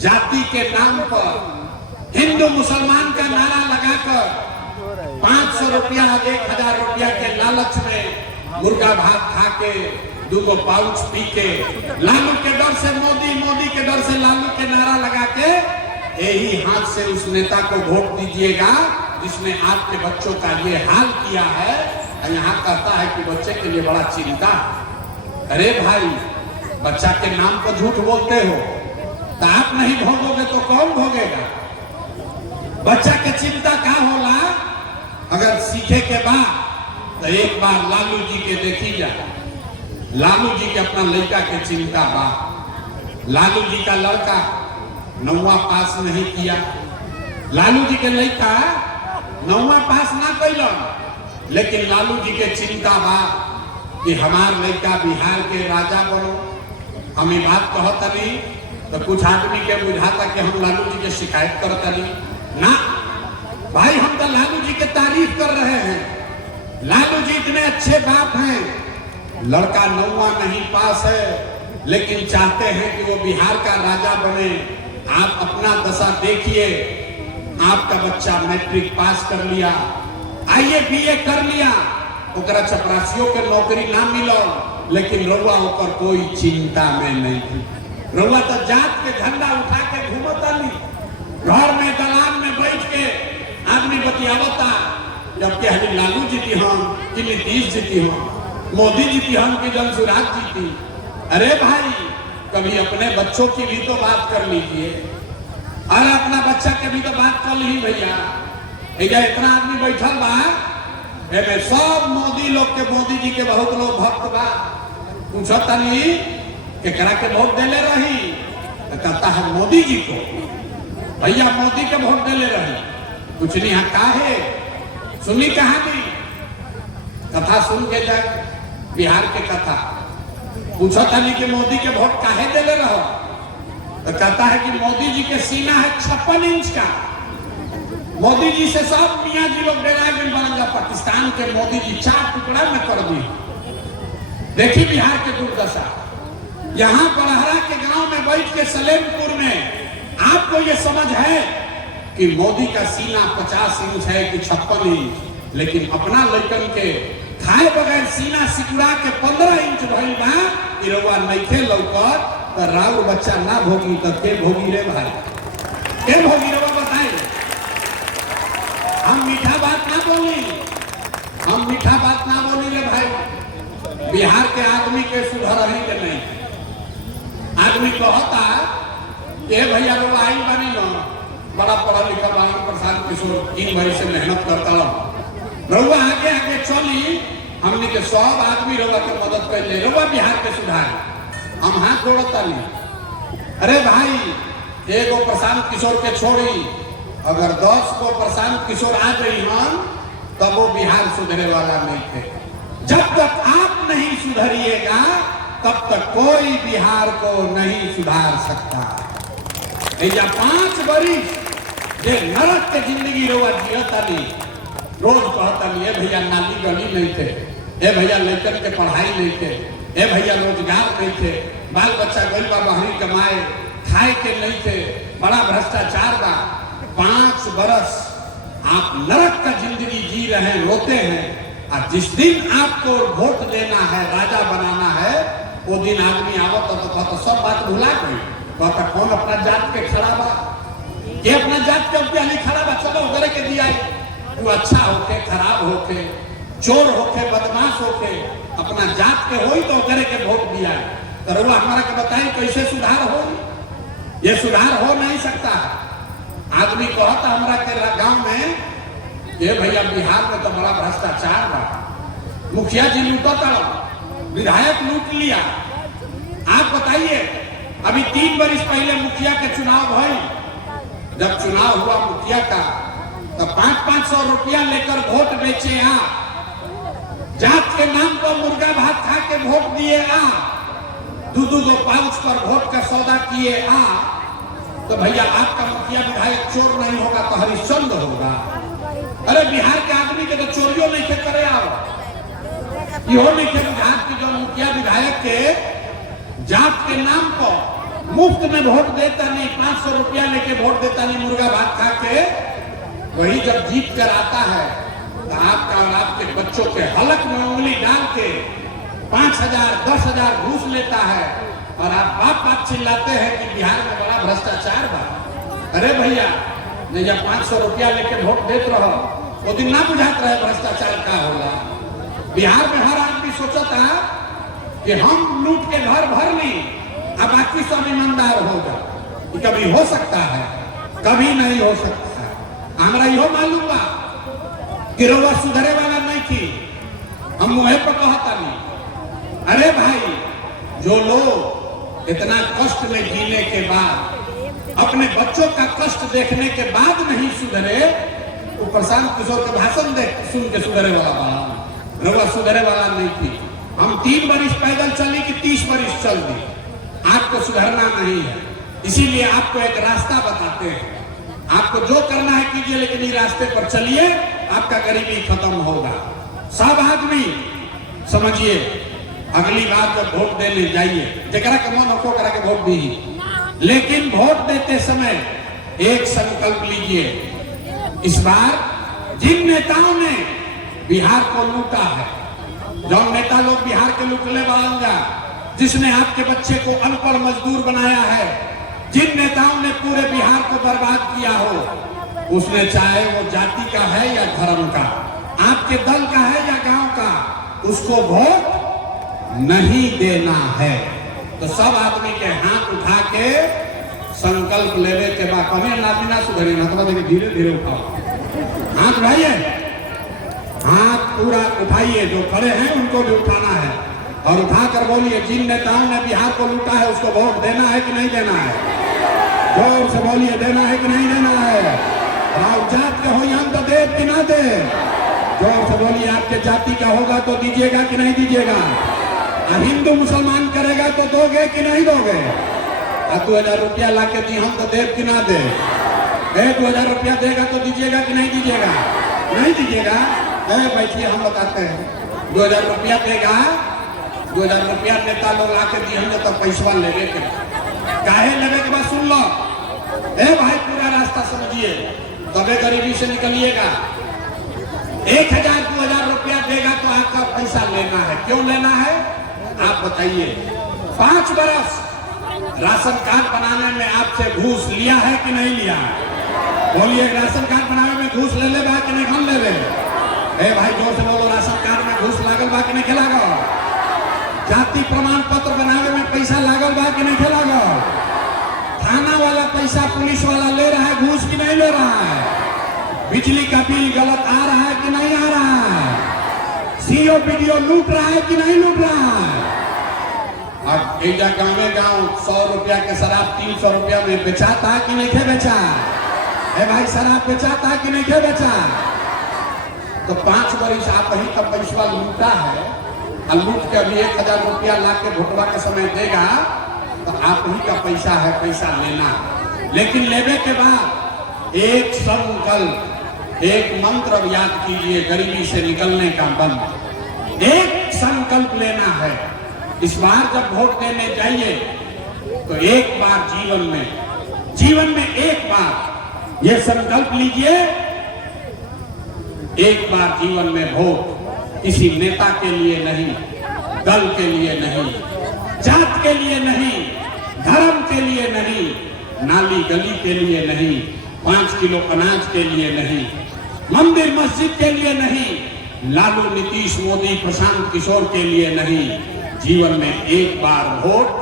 जाति के नाम पर हिंदू मुसलमान का नारा लगाकर 500 रुपया 1000 रुपया के लालच में मुर्गा भात खा के 2 पाउच पी के लालू के डर से मोदी, मोदी के डर से लालू के नारा लगा के यही हाथ से उस नेता को वोट दीजिएगा जिसने आपके बच्चों का ये हाल किया है। यहाँ कहता है कि बच्चे के लिए बड़ा चिंता। अरे भाई, बच्चा के नाम पर झूठ बोलते हो तो आप नहीं भोगोगे तो कौन भोगेगा? बच्चा के चिंता क्या होला? अगर सीखे के बाद तो एक बार लालू जी के देखी जा। लालू जी के अपना लड़का के चिंता बा। लालू जी का लड़का 9वां पास नहीं किया। लालू जी के लड़का 9वां पास ना कैलन, लेकिन लालू जी के चिंता बा कि हमार लड़का बिहार के राजा बनो। हम ये बात कहतनी तो कुछ आदमी के बुझाता कि हम लालू जी के शिकायत करतनी ना। भाई, हम तो लालू जी के तारीफ कर रहे हैं। लालू जी इतने अच्छे बाप हैं। लड़का 9वां नहीं पास है, लेकिन चाहते हैं कि वो बिहार का राजा बने। आप अपना दशा देखिए। आपका बच्चा मैट्रिक पास कर लिया, आईए बीए कर लिया, ओकरा चपरासियों के नौकरी ना मिलो, लेकिन रउआ ओकर कोई चिंता में नहीं थी। रउआ तो जात के झंडा उठा के घूमतानी, घर में दलान में बैठ के आदमी बतियावता, जबकि हमें लालू जीती हम कि नीतीश जीती हम, मोदी जीती हम कि जनसुराज जीती। अरे भाई, कभी अपने बच्चों की भी तो बात कर लीजिए और अपना बच्चा के भी तो बात कर ली भैया। इतना आदमी बैठल बा, एमे सब मोदी लोग के, मोदी जी के बहुत लोग भक्त बा। पूछतनी केकरा के वोट देले रही तो कहता है मोदी जी को। भैया, मोदी के वोट देले रही, कुछ नहीं है काहे? सुनी कहानी, कथा सुन के जाए बिहार के कथा। पूछतनी कि मोदी के वोट काहे देले रहो तो कहता है कि मोदी जी के सीना है 56 इंच का। मोदी जी से सब मियाँ जी लोग डरा गए बनेगा। पाकिस्तान के मोदी जी 4 टुकड़ा में कर दी। देखिए बिहार के दुर्दशा। यहाँ बलहरा के गांव में बैठ के सलेमपुर में आपको ये समझ है कि मोदी का सीना 50 इंच है कि 56 इंच, लेकिन अपना लड़कन के खाए बगैर सीना सिकुड़ा के 15 इंच भइल बा। इरवा नइखे लौकत तो राउर बच्चा ना भोगी तो के भोगी रे भाई? के भोगी रे बताए? हम मीठा बात ना बोली, हम मीठा बात ना बोली रे भाई। बिहार के आदमी के सुधर ही के नहीं। आदमी कहता ए भैया लोग आई बनी लो, बड़ा पढ़ा लिखा बाबू प्रसाद किशोर 3 महीने से मेहनत करता रहो। रउआ आगे आगे चली, हमने के सब आदमी रउआ के मदद कर ले, रउआ बिहार के सुधार। हम हाथ जोड़ता नहीं। अरे भाई, एगो प्रशांत किशोर के छोड़ी अगर 10 को प्रशांत किशोर आ गई हम, तब वो बिहार सुधरे वाला नहीं थे। जब तक आप नहीं सुधरिएगा तब तक कोई बिहार को नहीं सुधार सकता। या 5 बरिस जे नरक के जिंदगी रोआ जियतानी, रोज कहतानी ए भैया नाली गली नहीं थे, ए भैया लड़कन के पढ़ाई नहीं थे, ए भैया रोजगार नहीं थे, बाल बच्चा गई बा बहरी कमाए, खाए के नहीं थे, बड़ा भ्रष्टाचार बा। 5 बरस आप नरक का जिंदगी जी रहे हैं, रोते हैं। और जिस दिन आपको वोट देना है, राजा बनाना है, वो दिन आदमी आवत तो सब बात भुला गई। कहता कौन अपना जात के खड़ा बा, ये अपना जात के ऊपर नहीं खड़ा बा, चलो उधर के दिया। तू अच्छा होके, खराब होके, चोर होके, बदमाश होके, अपना जात के होई तो उधर के वोट दिया। तो वो हमारा के बताए कैसे सुधार हो? ये सुधार हो नहीं सकता। आदमी कहता हमारा के गांव में, ये भैया बिहार में तो बड़ा भ्रष्टाचार बा, मुखिया जी लूटता, विधायक लूट लिया। आप बताइए, अभी 3 बरिस पहले मुखिया के चुनाव भई, जब चुनाव हुआ मुखिया का तो 500 रुपया लेकर वोट बेचे आप, जात के नाम पर मुर्गा भात खा के वोट दिए आप, 2 पाउच पर वोट का सौदा किए आप। तो भैया आपका मुखिया विधायक चोर नहीं होगा तो हरिश्चंद्र होगा। अरे बिहार के आदमी के तो चोरियों नहीं थे करे आओ, यो नहीं थे। जात के जो मुखिया विधायक के जात के नाम पर मुफ्त में वोट देता नहीं, 500 रुपया लेके वोट देता नहीं, मुर्गा भात खा के, वही जब जीत कर आता है तो आपका और आपके बच्चों के हलक में उंगली डाल के 5,000 10,000 घूस लेता है और आप बाप बाप चिल्लाते हैं कि बिहार में बड़ा भ्रष्टाचार बा। अरे भैया, नहीं जब 500 रुपया लेके वोट देते रहो वो दिन ना बुझात रहे भ्रष्टाचार का होला। बिहार में हर आदमी सोचा था कि हम लूट के घर भर ली, अब बाकी सब ईमानदार होगा। कभी हो सकता है, कभी नहीं हो सकता। हमारा यो मालूम बा कि रउआ सुधरे वाला नहीं थी, हम मुहे पर कहता नहीं। अरे भाई, जो लोग इतना कष्ट में जीने के बाद, अपने बच्चों का कष्ट देखने के बाद नहीं सुधरे, वो प्रशांत किशोर के भाषण देख सुन के सुधरे वाला बना। रउआ सुधरे वाला नहीं थी। हम 3 बरिस पैदल चली कि 30 बरिस चल दी, आपको सुधरना नहीं है। इसीलिए आपको एक रास्ता बताते हैं, आपको जो करना है कीजिए, लेकिन इस रास्ते पर चलिए, आपका गरीबी खत्म होगा। सब आदमी समझिए, अगली बार जब वोट देने जाइए, जरा के मन हो करा के वोट दीजिए, लेकिन वोट देते समय एक संकल्प लीजिए। इस बार जिन नेताओं ने बिहार को लूटा है, जो नेता लोग बिहार के लुटले वाला, जिसने आपके बच्चे को अनपढ़ मजदूर बनाया है, जिन नेताओं ने पूरे बिहार को बर्बाद किया हो, उसने चाहे वो जाति का है या धर्म का, आपके दल का है या गांव का, उसको वोट नहीं देना है। तो सब आदमी के हाथ उठा के संकल्प लेवे के बाद कभी ना सुधरे ना, तो धीरे धीरे उठाओ हाथ, उठाइए हाथ पूरा उठाइए। जो खड़े हैं उनको भी उठाना है और उठाकर बोलिए, जिन नेताओं ने बिहार को लूटा है उसको वोट देना है कि नहीं देना है? जोर से बोलिए, देना है कि नहीं देना है? और जात के हो हम तो दे कि ना दे? जोर से बोलिए, आपके जाति का होगा तो दीजिएगा कि नहीं दीजिएगा? हिंदू मुसलमान करेगा तो दोगे कि नहीं दोगे? 2,000 रुपया ला के दी हम तो देव कि ना दे? 2,000 रुपया देगा तो दीजिएगा कि नहीं दीजिएगा? नहीं दीजिएगा? बैठिए, हम बताते हैं। 2,000 रुपया देगा, 2,000 रुपया नेता लोग ला के दी हम तो पैसा लेने के काहे लेवे के बाद सुन लो। भाई, पूरा रास्ता समझिए, तबे गरीबी से निकलिएगा। 1,000 2,000 रुपया देगा तो आपका पैसा लेना है। क्यों लेना है आप बताइए? 5 बरस राशन कार्ड बनाने में आपसे घूस लिया है कि नहीं लिया? बोलिए, राशन कार्ड बनाने में घूस ले ले बा कि नहीं हम ले ले? भाई जोर से बोलो, राशन कार्ड में घूस लागल बा कि नहीं खेलागा? जाति प्रमाण पत्र बनाने में पैसा लागल बा कि नहीं खेलागा? थाना वाला पैसा पुलिस वाला ले रहा है घूस कि नहीं ले रहा है? बिजली का बिल गलत आ रहा है कि नहीं आ रहा है? सीओ बीडीओ लूट रहा है कि नहीं लूट रहा है? अब एक गाँव 100 रुपया के शराब 300 रुपया में बेचाता कि नहीं बेचा? भाई, शराब बेचाता कि नहीं बेचा? तो 5 बरिस आप ही का पैसा लूटा है, लूट के अभी 1,000 रुपया ला के भोटवा के समय देगा तो आप ही का पैसा है, पैसा लेना। लेकिन लेवे के बाद एक संकल्प, एक मंत्र याद कीजिए, गरीबी से निकलने का मंत्र। एक संकल्प लेना है। इस बार जब वोट देने जाइए तो एक बार जीवन में एक बार ये संकल्प लीजिए, एक बार जीवन में वोट किसी नेता के लिए नहीं, दल के लिए नहीं, जात के लिए नहीं, धर्म के लिए नहीं, नाली गली के लिए नहीं, 5 किलो अनाज के लिए नहीं, मंदिर मस्जिद के लिए नहीं, लालू नीतीश मोदी प्रशांत किशोर के लिए नहीं। जीवन में एक बार वोट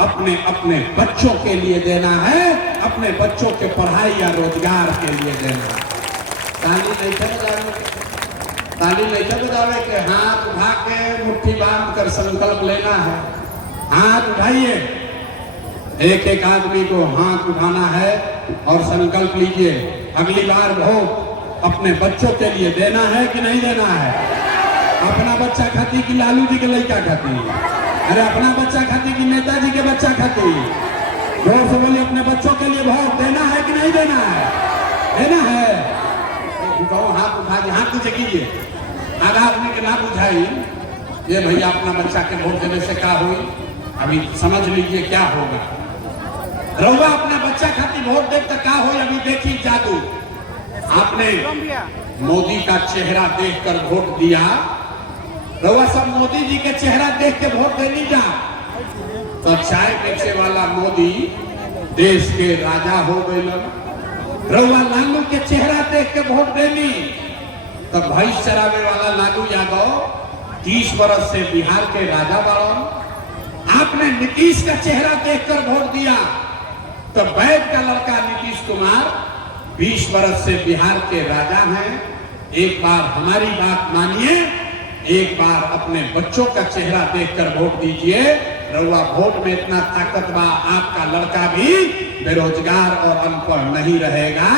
अपने अपने बच्चों के लिए देना है, अपने बच्चों के पढ़ाई या रोजगार के लिए देना है। ताली नहीं बजावे के हाथ उठा के मुट्ठी बांध कर संकल्प लेना है। हाथ उठाइए, एक आदमी को हाथ उठाना है और संकल्प लीजिए, अगली बार वोट अपने बच्चों के लिए देना है कि नहीं देना है? अपना बच्चा खाती कि लालू जी के लड़का खाती? अरे अपना बच्चा खाती कि नेताजी के बच्चा खाती? जोर से बोलिए, अपने बच्चों के लिए वोट देना है कि नहीं देना है? देना है। हाथ उठा के हाथ नीचे कीजिए। आधा आदमी के ना बुझाई, ये भैया अपना बच्चा के वोट देने से क्या हुई? अभी समझ लीजिए क्या होगा। रउआ अपना बच्चा खातिर वोट देख तो क्या हो, अभी देखी जादू। आपने मोदी का चेहरा देखकर वोट दिया, रउआ सब मोदी जी के चेहरा देख के वोट देनी जा, तो चाय बेचे वाला मोदी देश के राजा हो गए। रउआ लालू के चेहरा देख के वोट देनी, तो भैंस चरावे वाला लालू यादव 30 वर्ष से बिहार के राजा बन। आपने नीतीश का चेहरा देखकर वोट दिया, तो वैद का लड़का नीतीश कुमार 20 वर्ष से बिहार के राजा हैं। एक बार हमारी बात मानिए, एक बार अपने बच्चों का चेहरा देखकर वोट दीजिए। रउआ वोट में इतना ताकत बा, आपका लड़का भी बेरोजगार और अनपढ़ नहीं रहेगा,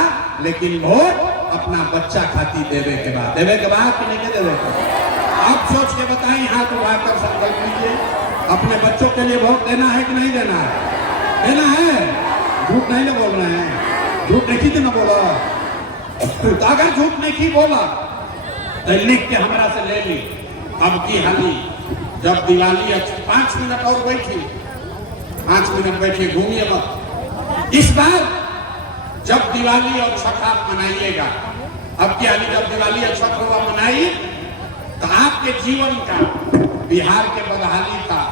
लेकिन वोट अपना बच्चा खातिर देवे के बाद कि नहीं देवे के। आप सोच के बताएं, हाथ उठाकर संकल्प लीजिए, अपने बच्चों के लिए वोट देना है कि नहीं देना है? देना है। झूठ नहीं ना बोल रहे हैं, झूठ नहीं तो ना बोला। तो अगर झूठ नहीं बोला तो लिख के हमरा से ले ली। अब की हाली जब दिवाली 5 मिनट और बैठी, 5 मिनट बैठे, घूमिए मत। इस बार जब दिवाली और छठ आप मनाइएगा, अब की हाली जब दिवाली और छठ होगा मनाई, तो आपके जीवन का, बिहार के बदहाली का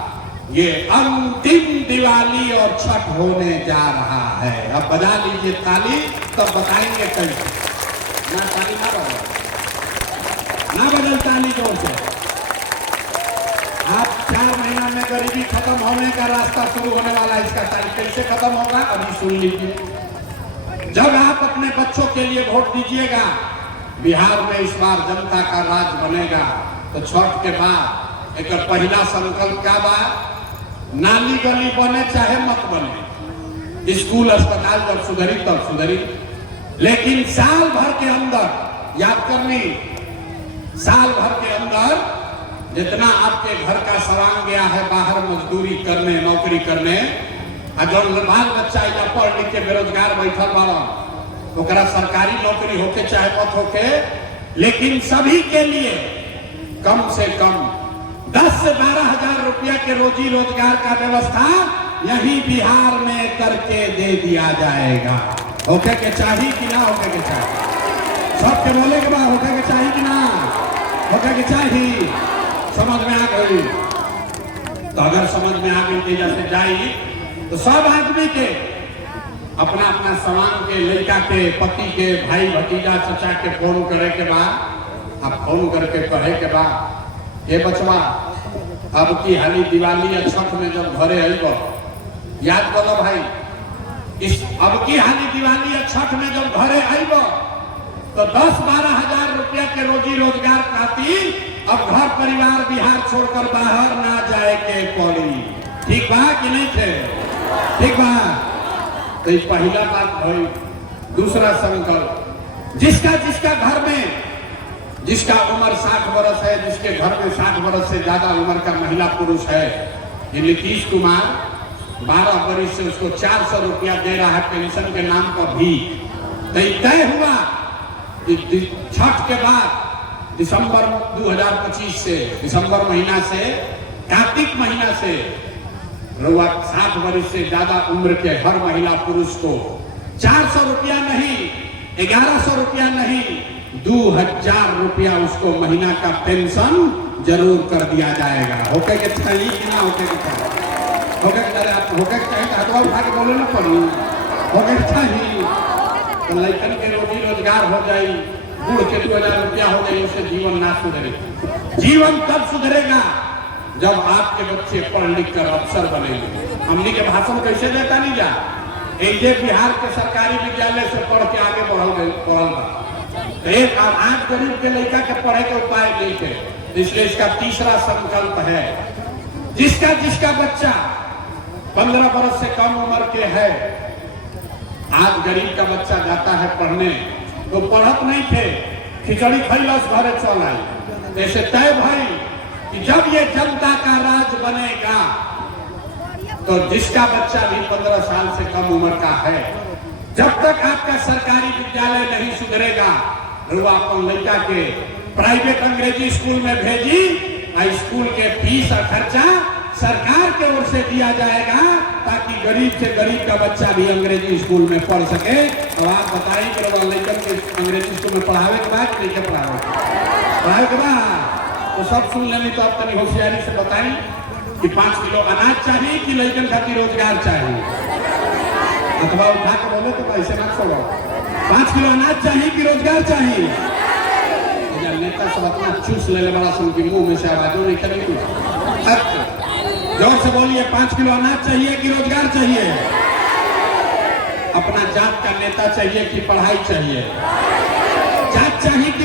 ये अंतिम दिवाली और छठ होने जा रहा है। अब बजा लीजिए ताली, तब बताएंगे कैसे। ना ताली ना बजा, ना बदल ताली जोर से। आप 4 महीना में गरीबी खत्म होने का रास्ता शुरू होने वाला है। इसका तारीख कैसे खत्म होगा अभी सुन लीजिए। जब आप अपने बच्चों के लिए वोट दीजिएगा, बिहार में इस बार जनता का राज बनेगा, तो छठ के बाद एक पहला संकल्प क्या बात, नाली गली बने चाहे मत बने, स्कूल अस्पताल जब सुधरी तब सुधरी, लेकिन साल भर के अंदर, याद करनी, साल भर के अंदर जितना आपके घर का सवांग गया है बाहर मजदूरी करने, नौकरी करने, जो बाल बच्चा या पढ़ लिख के बेरोजगार बैठल वाला, ओकरा सरकारी नौकरी होके चाहे मत होके, लेकिन सभी के लिए कम से कम 10 से 12 हजार रुपया के रोजी रोजगार का व्यवस्था यही बिहार में करके दे दिया जाएगा। होके के चाहिए कि ना होके के चाहिए? सबके बोले के बाद होके के चाहिए कि ना होके के चाहिए? समझ में आ गई? तो अगर समझ में आ गई जैसे जाई, तो सब आदमी के अपना अपना समान के, लड़का के, पति के, भाई भतीजा चचा के फोन करे के बाद, आप फोन करके कहे के बाद, ये बचवा अब की हाली दिवाली या छठ में जब घरे आइबो, याद करो भाई, इस अब की हाली दिवाली या छठ में जब घरे आइबो, तो 10-12 हजार रुपया के रोजी रोजगार खातिर अब घर परिवार बिहार छोड़कर बाहर ना जाए के पड़ी। ठीक बा कि नहीं थे? ठीक बा। तो इस पहला बात भाई। दूसरा संकल्प, जिसका जिसका घर में, जिसका उम्र 60 वर्ष है, जिसके घर में 60 वर्ष से ज्यादा उम्र का महिला पुरुष है, ये नीतीश कुमार 12 वर्ष से उसको 400 रुपया दे रहा है पेंशन के नाम पर भी। तो तय हुआ कि छठ के बाद दिसंबर 2025 से, दिसंबर महीना से कार्तिक महीना से 60 वर्ष से ज्यादा उम्र के हर महिला पुरुष को 400 रुपया नहीं, 1100 रुपया नहीं, 2000 रुपया उसको महीना का पेंशन जरूर कर दिया जाएगा। होके के चाहिए कि ना होके के चाहिए? होके के चाहिए तो हाथवा उठा के बोले ना पड़ी, होके के चाहिए तो लड़कन के रोजी रोजगार हो जाए, बूढ़ के 2000 रुपया हो जाए, उससे जीवन ना सुधरे। जीवन तब सुधरेगा जब आपके बच्चे पढ़ लिख कर अफसर बनेंगे। हमनी के भाषण कैसे देता नहीं जा, एक बिहार के सरकारी विद्यालय से पढ़ के आगे बढ़ल एक आज गरीब के लड़का के पढ़े के उपाय नहीं थे। इसलिए इसका तीसरा संकल्प है, जिसका जिसका बच्चा 15 वर्ष से कम उम्र के है, आज गरीब का बच्चा जाता है पढ़ने, तो पढ़त नहीं थे, खिचड़ी खैलस घरे चल आई। ऐसे तय भाई कि जब ये जनता का राज बनेगा, तो जिसका बच्चा भी 15 साल से कम उम्र का है, जब तक आपका सरकारी विद्यालय नहीं सुधरेगा, अपन लड़का के प्राइवेट अंग्रेजी स्कूल में भेजी, स्कूल के फीस और खर्चा सरकार के ओर से दिया जाएगा ताकि गरीब से गरीब का बच्चा भी अंग्रेजी स्कूल में पढ़ सके। अब आप बताइए कि लड़कन के अंग्रेजी स्कूल में पढ़ावे के बाद नहीं क्या पढ़ावे के बाद तो सब सुन लेनी। तो आप तनी होशियारी से बताएं कि 5 किलो अनाज चाहिए कि लड़कन खातिर रोजगार चाहिए, अथवा उठा के बोले तो ऐसे ना छोड़ो। 5 किलो अनाज चाहिए कि रोजगार चाहिए? नेता सब अपना चूस ले बड़ा सुन के मुंह में से आवाजों नहीं करेगी। जोर से बोलिए, 5 किलो अनाज चाहिए कि रोजगार चाहिए? अपना जात का नेता चाहिए कि पढ़ाई चाहिए? जात चाहिए कि